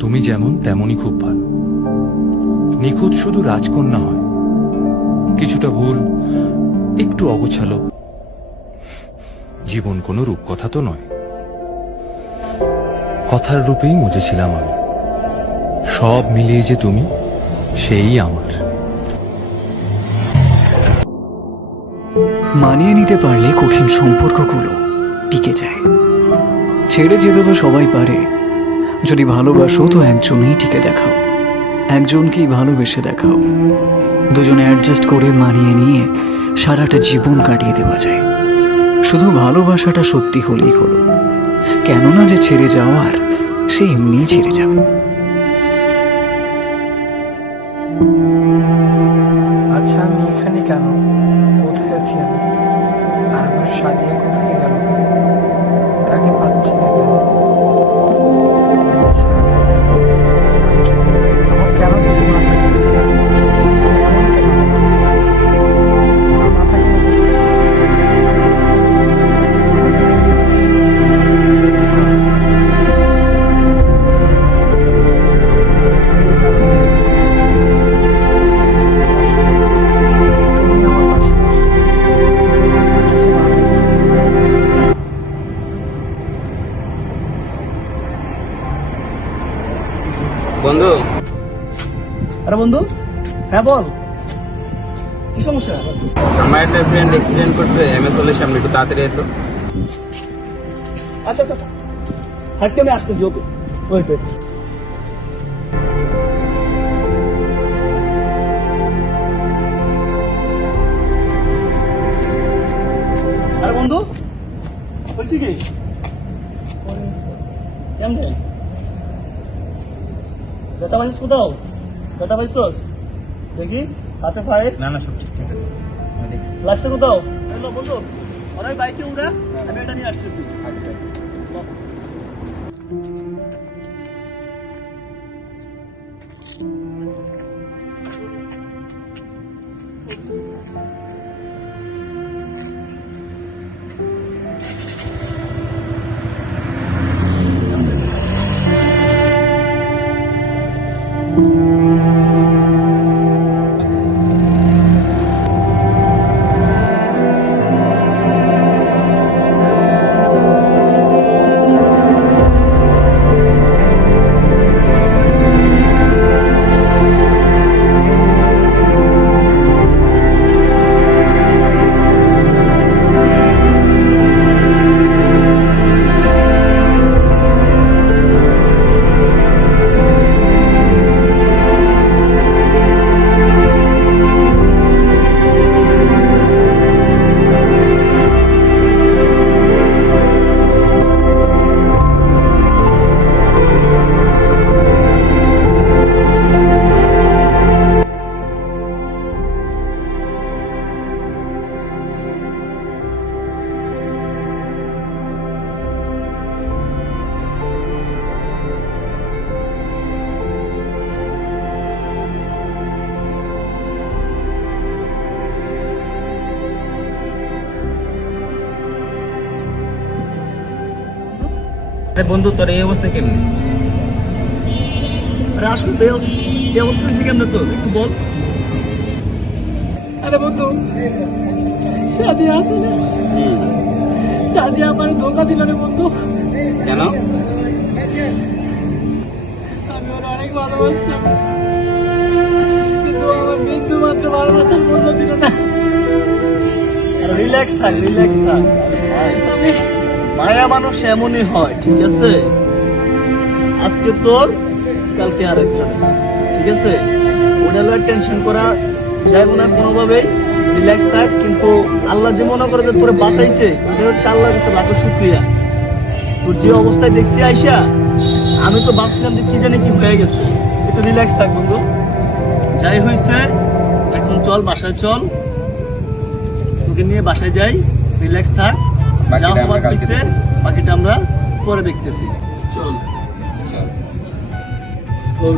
তুমি যেমন তেমনই খুব ভালো। নিখুঁত শুধু রাজকন্যা হয়। কিছুটা ভুল, একটু অগোছালো। জীবন কোনো রূপকথা তো নয়। কথার রূপেই মজেছিলাম আমি। সব মিলিয়ে যে তুমি, সেই আমার। মানিয়ে নিতে পারলে কঠিন সম্পর্কগুলো টিকে যায়। ছেড়ে যেতে তো সবাই পারে। যদি ভালোবাসো, তো একজনেই টিকে দেখাও। একজনকেই ভালোবেসে দেখাও। দুজনে অ্যাডজাস্ট করে মানিয়ে নিয়ে সারাটা জীবন কাটিয়ে দেওয়া যায়। শুধু ভালোবাসাটা সত্যি হলেই হলো। কেননা যে ছেড়ে যাওয়ার, সে এমনিই ছেড়ে যাবে। আচ্ছা আমি এখানে কেন? কোথায় আছি আমি? আর আমার সাদিয়া বন্ধু। আরে বন্ধু হ্যাঁ বল। কি সমস্যা? আমার একটা ফ্রেন্ড অ্যাক্সিডেন্ট করছে এমএস হলের সামনে একটু তাড়াতাড়ি এতো। আচ্ছা আচ্ছা হাঁটতে আমি আসতেছি ওকে। Wait wait. ব্যথা পাইছিস কোথাও? ব্যথা পাইছিস দেখি হাতে পায়ে। না না সব আছে। লাগছে কোথাও? হ্যালো বন্ধু ওরাই বাইকে উড়া আমি এটা নিয়ে আসতেছি। আচ্ছা আরে বন্ধু তোর এই অবস্থা কেমনি? আরে আসলে তো এই- অবস্থা হচ্ছে কেমন তো একটু বল। আরে বন্ধু শাদি আছে না? শাদি আমার ধোকা দিল রে বন্ধু। কেন? আমি ওর অনেক ভালোবাসতাম। কিন্তু আমার বিন্দু মাত্র ভালোবাসার মূল্য দিল না। রিল্যাক্স থাক রিল্যাক্স থাক। আমি মায়া মানুষ এমনই হয়, ঠিক আছে? আজকে তোর, কালকে আরেকজন ঠিক আছে? ওটা লয় টেনশন করা যাইব না কোনোভাবেই রিল্যাক্স থাক, কিন্তু আল্লাহ যে মনে করে যে তোরে বাঁচাইছে এটা হচ্ছে আল্লাহর কাছে লাখো শুক্রিয়া তোর যে অবস্থায় দেখছি আইসা আমি তো ভাবছিলাম যে কি জানি কি হয়ে গেছে। একটু রিল্যাক্স থাক, বন্ধু। যাই হয়েছে এখন চল, বাসায় চল। তোকে নিয়ে বাসায় যাই রিল্যাক্স থাক। বাকিটা আমরা কালকে বাকিটা আমরা পরে দেখতেছি। চল। চল.